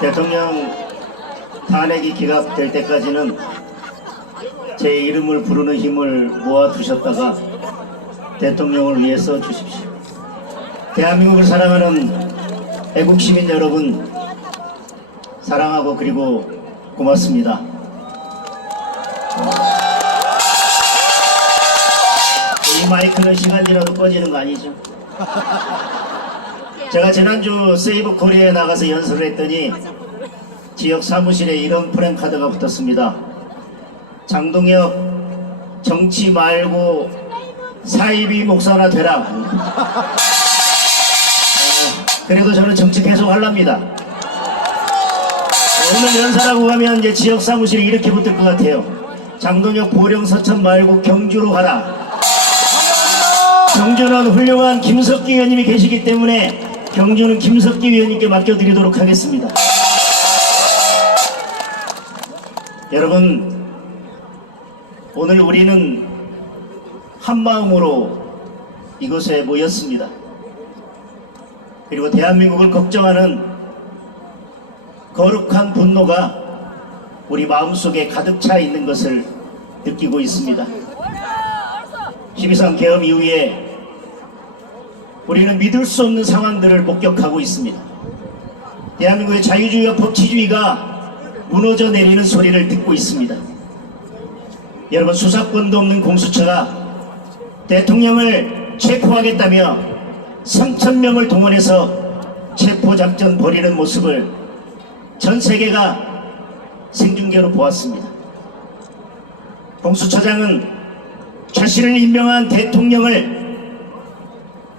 대통령 탄핵이 기각될 때까지는 제 이름을 부르는 힘을 모아두셨다가 대통령을 위해 써주십시오. 대한민국을 사랑하는 애국 시민 여러분, 사랑하고 그리고 고맙습니다. 이 마이크는 시간 지나도 꺼지는 거 아니죠? 제가 지난주 세이브 코리아에 나가서 연설을 했더니 지역 사무실에 이런 프랭카드가 붙었습니다. 장동혁 정치 말고 사이비 목사나 되라. 그래도 저는 정치 계속 하랍니다. 오늘 연설하고 가면 이제 지역 사무실이 이렇게 붙을 것 같아요. 장동혁 보령 서천 말고 경주로 가라. 경주는 훌륭한 김석기 의원님이 계시기 때문에 경주는 김석기 의원님께 맡겨드리도록 하겠습니다. 여러분, 오늘 우리는 한마음으로 이곳에 모였습니다. 그리고 대한민국을 걱정하는 거룩한 분노가 우리 마음속에 가득 차 있는 것을 느끼고 있습니다. 12.3 계엄 이후에 우리는 믿을 수 없는 상황들을 목격하고 있습니다. 대한민국의 자유주의와 법치주의가 무너져 내리는 소리를 듣고 있습니다. 여러분, 수사권도 없는 공수처가 대통령을 체포하겠다며 3,000명을 동원해서 체포작전 벌이는 모습을 전 세계가 생중계로 보았습니다. 공수처장은 자신을 임명한 대통령을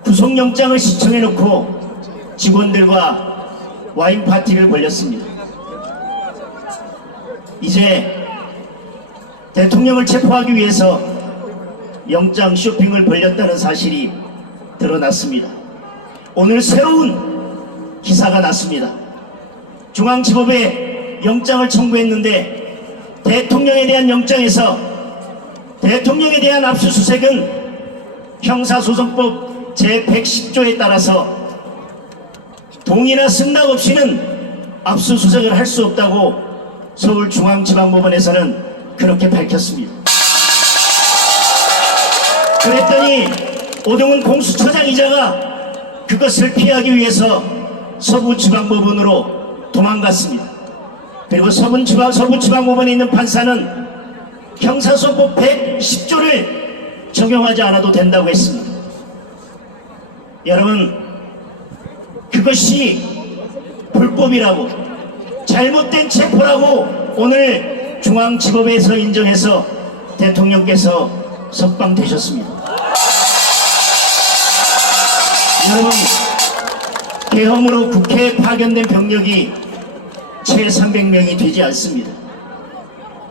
구속영장을 시청해놓고 직원들과 와인 파티를 벌였습니다. 이제 대통령을 체포하기 위해서 영장 쇼핑을 벌였다는 사실이 드러났습니다. 오늘 새로운 기사가 났습니다. 중앙지법에 영장을 청구했는데 대통령에 대한 영장에서 대통령에 대한 압수수색은 형사소송법 제110조에 따라서 동의나 승낙 없이는 압수수색을 할 수 없다고 서울중앙지방법원에서는 그렇게 밝혔습니다. 그랬더니 오동훈 공수처장이자가 그것을 피하기 위해서 서부지방법원으로 도망갔습니다. 그리고 서부지방법원에 있는 판사는 형사소송법 110조를 적용하지 않아도 된다고 했습니다. 여러분, 그것이 불법이라고 잘못된 체포라고 오늘 중앙지법에서 인정해서 대통령께서 석방되셨습니다. 여러분, 계엄으로 국회에 파견된 병력이 채 300명이 되지 않습니다.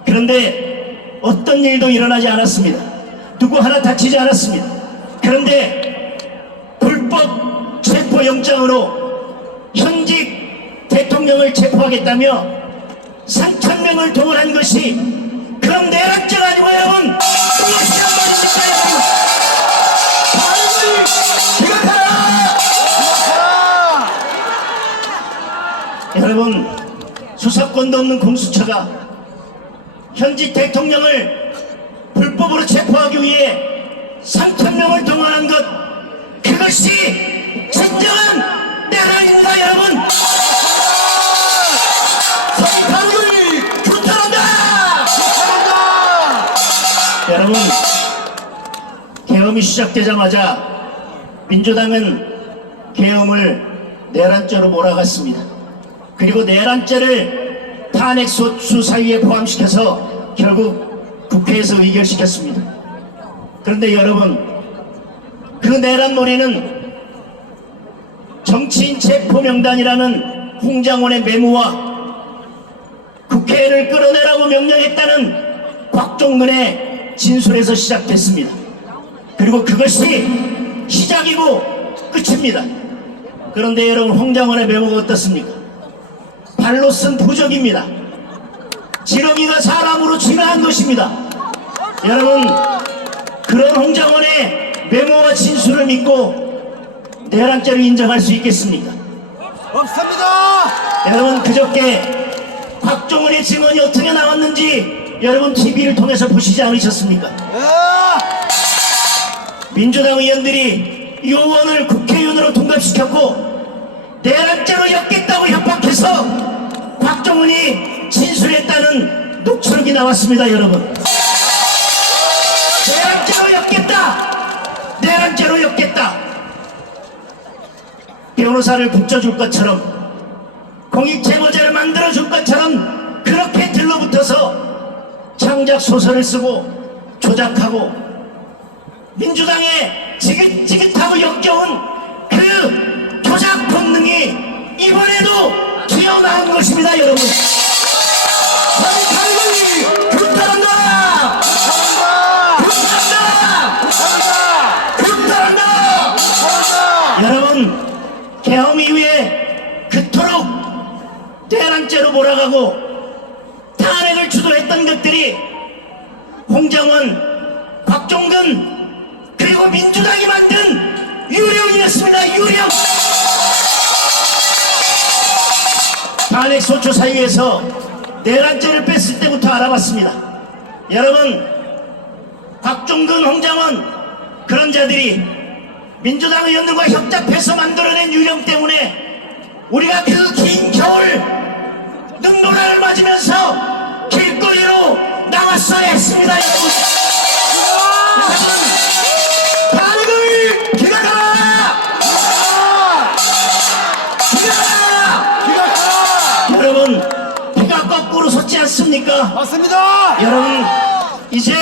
그런데 어떤 일도 일어나지 않았습니다. 누구 하나 다치지 않았습니다. 그런데 불법 체포영장으로 현직 대통령을 체포하겠다며 3,000명을 동원한 것이 그럼 내란죄가 아니고 여러분 무엇이란 말입니까? 여러분, 수사권도 없는 공수처가 현직 대통령을 불법으로 체포하기 위해 3,000명을 동원한 것, 그것이 진정한 내란입니다. 여러분, 성탄국이 규탄한다. 여러분, 계엄이 시작되자마자 민주당은 계엄을 내란죄로 몰아갔습니다. 그리고 내란죄를 탄핵 수사위에 포함시켜서 결국 국회에서 의결시켰습니다. 그런데 여러분, 그 내란놀이는 정치인 체포명단이라는 홍장원의 메모와 국회를 끌어내라고 명령했다는 곽종근의 진술에서 시작됐습니다. 그리고 그것이 시작이고 끝입니다. 그런데 여러분, 홍장원의 메모가 어떻습니까? 발로 쓴 부적입니다. 지렁이가 사람으로 진화한 것입니다. 여러분, 그런 홍장원의 메모와 진술을 믿고 내란죄를 인정할 수 있겠습니까? 없습니다. 여러분 그저께 곽종훈의 증언이 어떻게 나왔는지 여러분 TV를 통해서 보시지 않으셨습니까? 민주당 의원들이 이 의원을 국회의원으로 통합시켰고 내란죄로 엮겠다고 협박해서 곽종훈이 진술했다는 녹취록이 나왔습니다. 여러분 내란죄로 엮겠다, 내란죄로 엮겠다. 변호사를 붙여줄 것처럼 공익제보자를 만들어줄 것처럼 그렇게 들러붙어서 창작 소설을 쓰고 조작하고 민주당에 지긋지긋하고 역겨운 그 조작 본능이 이번에도 튀어나온 것입니다. 여러분 불타란다, 불타란다. 여러분 계엄 이후에 그토록 대란죄로 몰아가고 탄핵을 주도했던 것들이 홍정원, 곽종근 그리고 민주당이 만든 유령이었습니다. 유령. 탄핵 소추 사이에서 내란죄를 뺐을 때부터 알아봤습니다. 여러분 곽종근, 홍정원 그런 자들이 민주당 의원들과 협작해서 만들어낸 유령 때문에 우리가 그 긴 겨울 눈보라를 맞으면서 길거리로 나왔어야 했습니다. 여러분 탄핵을 기각하라! 기각하라! 여러분 비가 거꾸로 솟지 않습니까? 맞습니다. 여러분 이제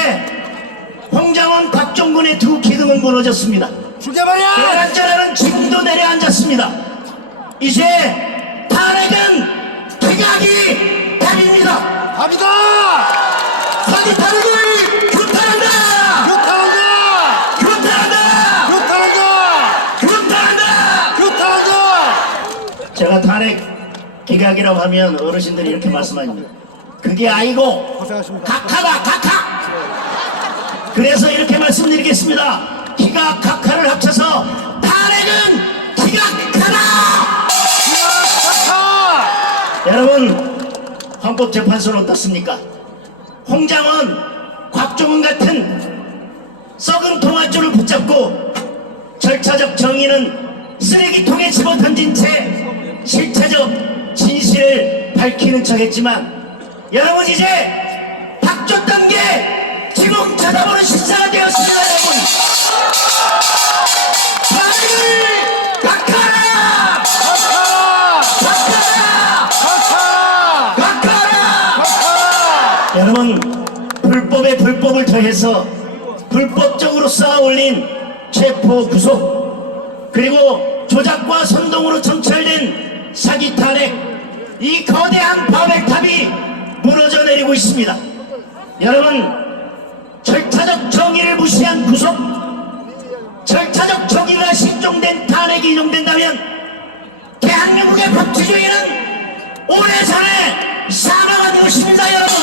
홍장원, 곽종근의 두 기둥은 무너졌습니다. 죽여버려. 내란죄라는 지금도 내려앉았습니다. 이제 탄핵은 기각이 답입니다. 갑니다. 사기 탄핵을 규탄한다! 규탄한다. 규탄한다! 규탄한다. 규탄한다! 규탄한다. 제가 탄핵 기각이라고 하면 어르신들이 이렇게 말씀합니다. 그게 아니고 고생하십니다. 각하다, 각하! 그래서 이렇게 말씀드리겠습니다. 기각, 각하를 합쳐서 탄핵은 기각하다! 여러분 헌법재판소는 어떻습니까? 홍장원, 곽종훈 같은 썩은 동아줄을 붙잡고 절차적 정의는 쓰레기통에 집어던진 채 실체적 진실을 밝히는 척했지만 여러분 이제 박줬던 게 지금 쳐다보는 시사가 되었습니다. 여러분 탄핵을 각하라! 여러분 불법에 불법을 더해서 불법적으로 쌓아올린 체포 구속 그리고 조작과 선동으로 정찰된 사기 탄핵 이 거대한 바벨탑이 무너져 내리고 있습니다. 여러분 절차적 정의를 무시한 구속 절차적 정의가 실종된 탄핵이 인용된다면 대한민국의 법치주의는 오래전에 사망한 것입니다. 여러분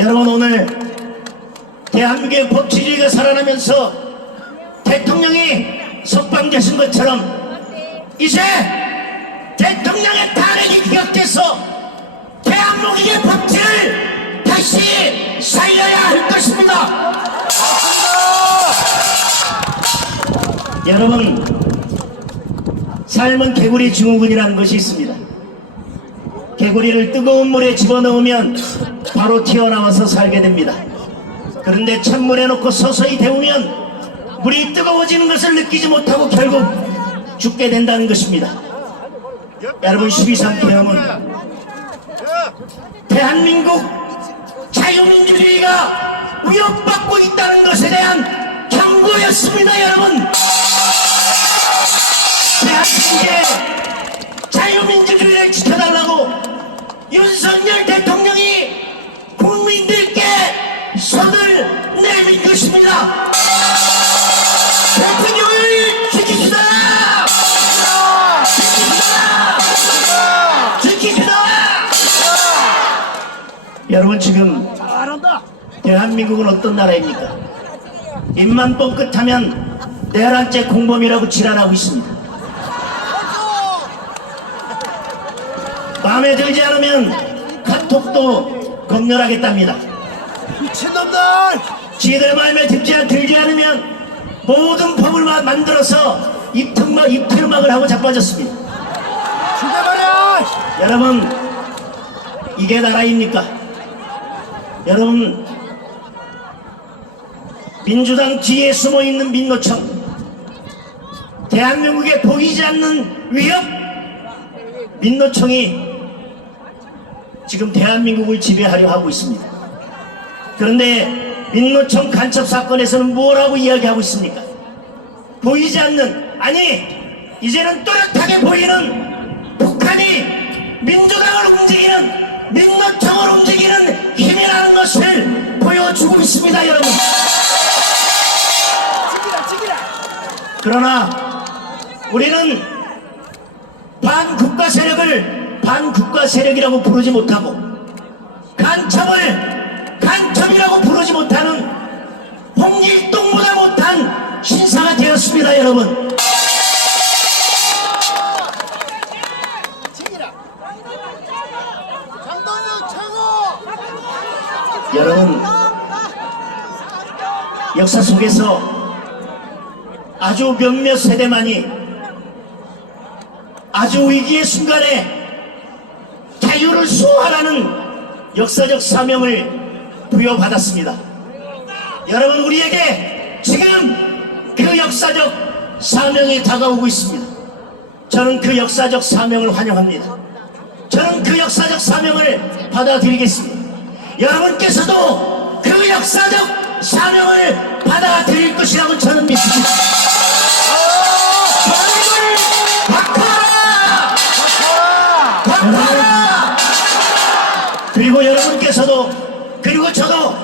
여러분 오늘 대한민국의 법치주의가 살아나면서 대통령이 석방되신 것처럼 이제 대통령의 탄핵이 기각돼서 대한민국의 법치를 다시 살려야 할 것입니다. 여러분 삶은 개구리 증후군이라는 것이 있습니다. 개구리를 뜨거운 물에 집어넣으면 바로 튀어나와서 살게 됩니다. 그런데 찬물에 넣고 서서히 데우면 물이 뜨거워지는 것을 느끼지 못하고 결국 죽게 된다는 것입니다. 여러분 12.3 계엄은 대한민국 자유민주주의가 위협받고 있다는 것에 대한 경고였습니다. 여러분 대한민국의 자유민주주의를 지켜달라고 윤석열 대통령이 국민들께 손을 내민 것입니다. 대통령을 지키시다! 지키시다! 지키시다! 여러분 지금 잘한다. 대한민국은 어떤 나라입니까? 입만 뻥끗하면 내란죄 공범이라고 지랄하고 있습니다. 마음에 들지 않으면 카톡도 검열하겠답니다. 미친놈들. 지들 마음에 들지 않으면 모든 법을 만들어서 입틀막을 하고 자빠졌습니다. 죽여버려. 여러분, 이게 나라입니까? 여러분, 민주당 뒤에 숨어있는 민노총, 대한민국에 보이지 않는 위협, 민노총이 지금 대한민국을 지배하려 하고 있습니다. 그런데 민노총 간첩 사건에서는 뭐라고 이야기하고 있습니까? 보이지 않는, 아니 이제는 또렷하게 보이는 북한이 민주당을 움직이는, 민노총을 움직이는 힘이라는 것을 보여주고 있습니다, 여러분. 그러나 우리는 반국가 세력을 반국가 세력이라고 부르지 못하고 간첩을 간첩이라고 부르지 못하는 홍길동보다 못한 신사가 되었습니다, 여러분. 여러분, 역사 속에서 아주 몇몇 세대만이 아주 위기의 순간에 자유를 수호하라는 역사적 사명을 부여받았습니다. 여러분, 우리에게 지금 그 역사적 사명이 다가오고 있습니다. 저는 그 역사적 사명을 환영합니다. 저는 그 역사적 사명을 받아들이겠습니다. 여러분께서도 그 역사적 사명을 받아들일 것이라고 저는 믿습니다. 바꿔라! 그리고 여러분께서도, 그리고 저도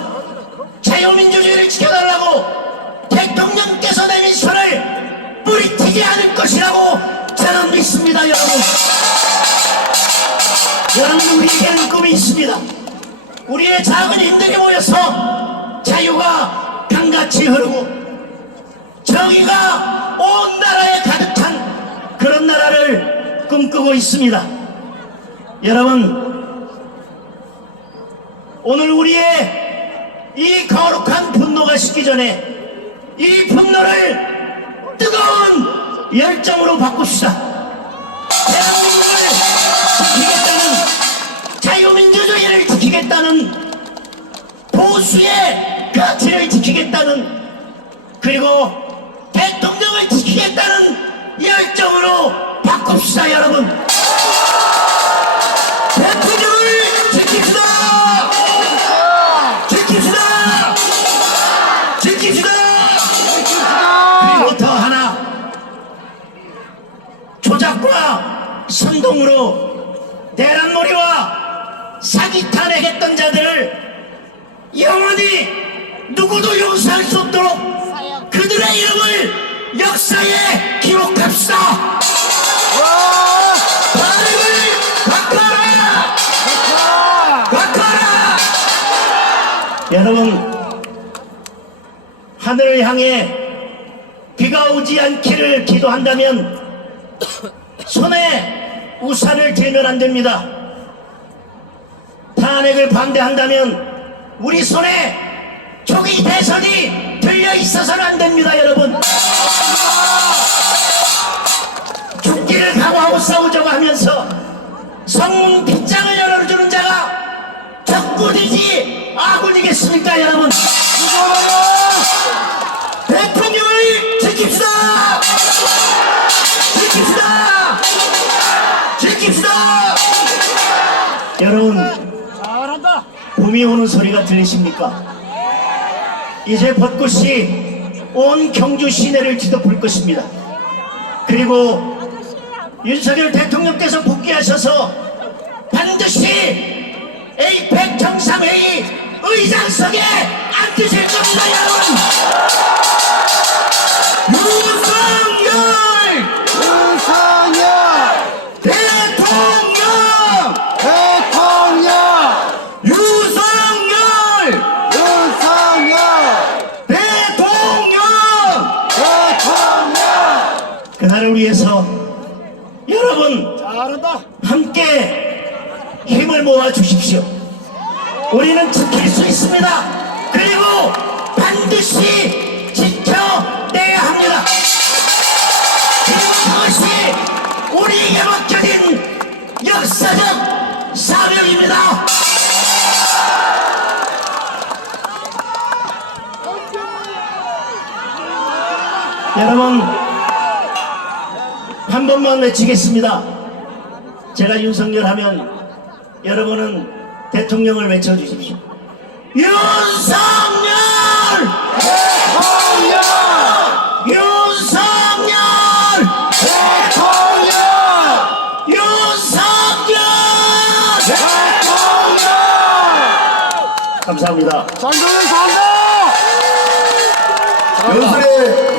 자유민주주의를 지켜달라고 대통령께서 내민 손을 뿌리치지 않을 것이라고 저는 믿습니다, 여러분. 여러분, 우리에게는 꿈이 있습니다. 우리의 작은 힘들이 모여서 자유가 강같이 흐르고 정의가 온 나라에 가득한 그런 나라를 꿈꾸고 있습니다. 여러분, 오늘 우리의 이 거룩한 분노가 식기 전에 이 분노를 뜨거운 열정으로 바꿉시다. 대한민국을 지키겠다는, 자유민주주의를 지키겠다는, 보수의 가치를 지키겠다는, 그리고 대통령을 지키겠다는 열정으로 바꿉시다, 여러분. 대통령을 지킵시다! 지킵시다! 지킵시다! 그리고 더 하나, 조작과 선동으로 내란몰이와 사기탄을 했던 자들을 영원히 누구도 용서할 수 없도록 그들의 이름을 역사에 기록합시다. 바꿔라! 바꿔라! 여러분, 하늘을 향해 비가 오지 않기를 기도한다면 손에 우산을 들면 안 됩니다. 탄핵을 반대한다면 우리 손에 조기 대선이 들려 있어서는 안 됩니다, 여러분. 죽기를 각오하고 싸우자고 하면서 성문 빗장을 열어주는 자가 적군이지 아군이겠습니까, 여러분? 대통령을 지킵시다! 지킵시다! 지킵시다! 여러분, 잘한다. 봄이 오는 소리가 들리십니까? 이제 벚꽃이 온 경주 시내를 뒤덮을 것입니다. 그리고 윤석열 대통령께서 복귀하셔서 반드시 에이펙 정상회의 의장석에 앉으실 겁니다, 여러분. 윤석열 대통령 대통령 윤석열 우리는 지킬 수 있습니다. 그리고 반드시 지켜내야 합니다. 그리고 그것이 우리에게 맡겨진 역사적 사명입니다. 여러분, 한 번만 외치겠습니다. 제가 윤석열 하면 여러분은 대통령을 외쳐주십시오. 윤석열! 대통령! 윤석열! 대통령! 윤석열! 대통령! 감사합니다. 장동현 사한다! 연설의